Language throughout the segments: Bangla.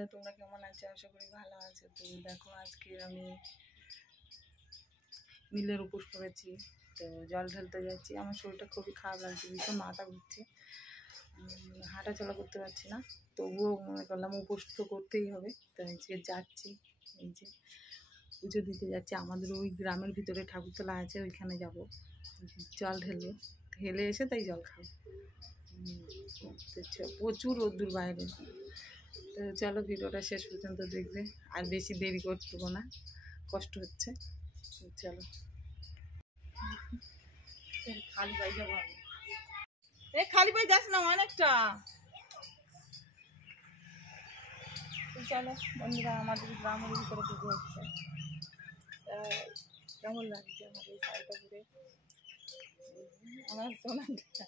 বন্ধুরা, তোমরা কেমন আছো? আশা করি ভালো আছো। তো দেখো, আজকে আমি নীলের উপোস করেছি, তো জল ঢালতে যাচ্ছি। আমার শরীরটা খুবই খারাপ লাগছে, ভীষণ মাথা ঘুরছে, হাঁটা চলা করতে পারছি না। তবুও মনে করলাম উপোস তো করতেই হবে, তো আজকে যাচ্ছি। এই যে পুজো দিতে যাচ্ছি, আমাদের ওই গ্রামের ভিতরে ঠাকুরতলা আছে, ওইখানে যাব জল ঢেলবো, ঢেলে এসে তাই জল খাবো। প্রচুর রোদ্দুর বাইরে। তো চলো, ভিডিওটা শেষ পর্যন্ত দেখবে, আর বেশি দেরি করবো না, কষ্ট হচ্ছে। চলো, খালি পাই যাবো আমি। এই খালি পাই যাস না অনেকটা। চলো বন্ধুরা, আমাদের গ্রামের ভিতরে পুজো হচ্ছে, কেমন লাগছে আমার এই শাড়িটা ঘুরে। আমার সোনাটা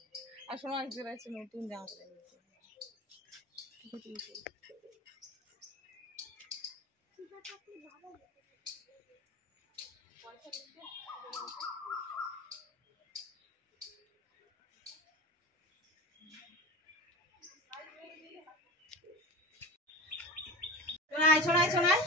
আর সোনা আছে নতুন জামা পরে নিয়েছে। শোনাই শোনাই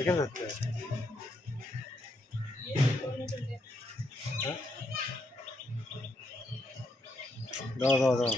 এখানে হচ্ছে দাও দাও দাও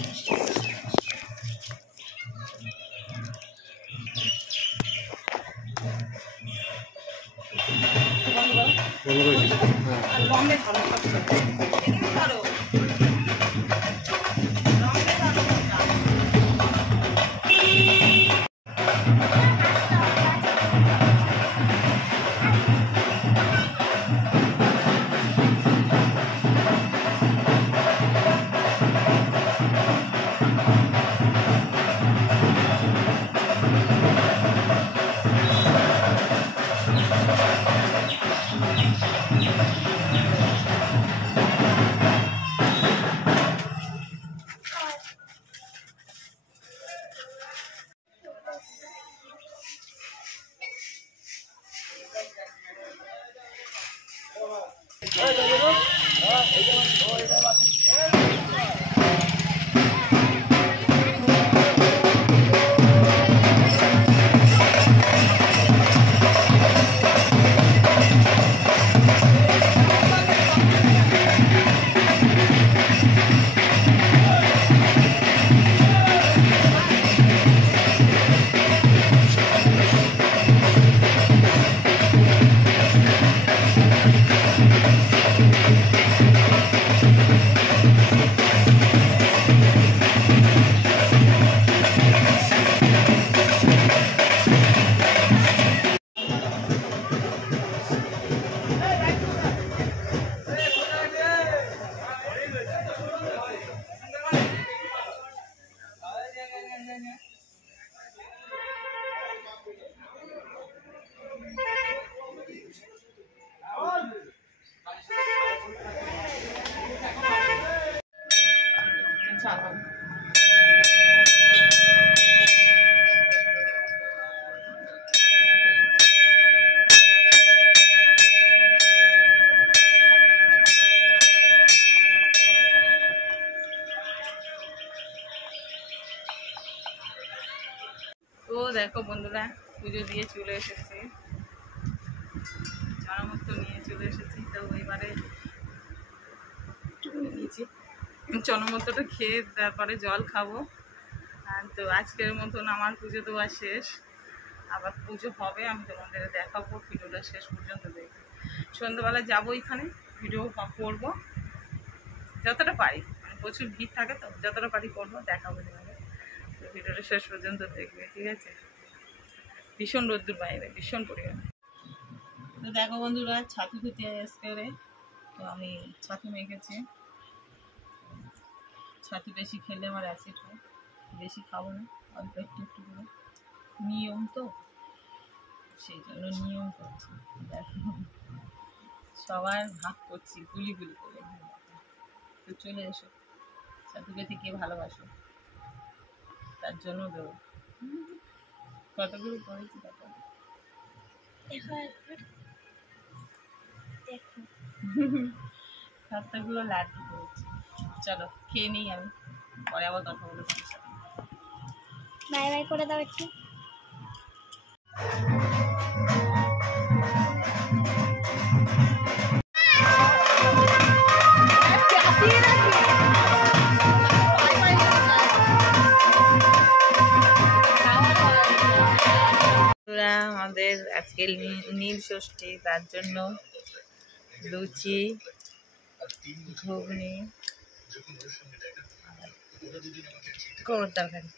তো দেখো বন্ধুরা, পুজো দিয়ে চলে এসেছি, জনমত নিয়ে চলে এসেছি। তো এবারে নিয়েছি জনমতটা খেয়ে তারপরে জল খাবো। আর তো আজকের মতন আমার পুজো দেওয়া শেষ, আবার পুজো হবে, আমি তোমাদের দেখাবো, ভিডিওটা শেষ পর্যন্ত দেখবো। সন্ধ্যাবেলা যাবো এখানে, ভিডিও করবো যতটা পারি, মানে প্রচুর ভিড় থাকে তো, যতটা পারি করবো, দেখাবো তোমাদের। তো ভিডিওটা শেষ পর্যন্ত দেখবে, ঠিক আছে? ভীষণ রোদ্দুর বাইরে, ভীষণ পরিমাণ। তো দেখো বন্ধুরা, ছাতু খেতে এসে, তো আমি ছাতু মেখেছি, ছাতু বেশি খেলে আমার অ্যাসিড হয়, বেশি খাবো না, অল্প একটু একটু করে। নিয়ম তো, সেই জন্য নিয়ম করছি। দেখো সবার ভাগ করছি গুলি গুলি করে। তো চলে এসো, ছাতু খেতে কে ভালোবাসো, তার জন্য দেবো। কতগুলো করেছি দেখো। কতগুলো লাড্ডু করেছি। চলো খেয়ে নিই আমি, পরে আবার কথা বলবো তোমার সাথে। বাই বাই করে দাও একটু। আমাদের আজকে নীল ষষ্ঠী, তার জন্য লুচি, ঘুগনি, কুমড়োর তরকারি,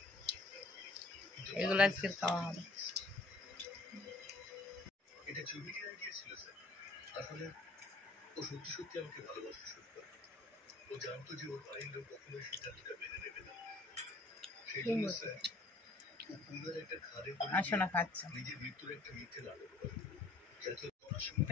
এগুলো আজকে খাওয়া হবে। ও সত্যি সত্যি আমাকে ভালোবাসতে শুরু করে। ও জানতো যে ওর বাড়ির লোক কখনোই সিদ্ধান্তটা মেনে নেবে না। সেই জন্য স্যার ও পুনরায় একটা খাদে আসো না, খাচ্ছ নিজের মৃত্যুর একটা মিথ্যে লালন করে, যাতে পড়াশোনা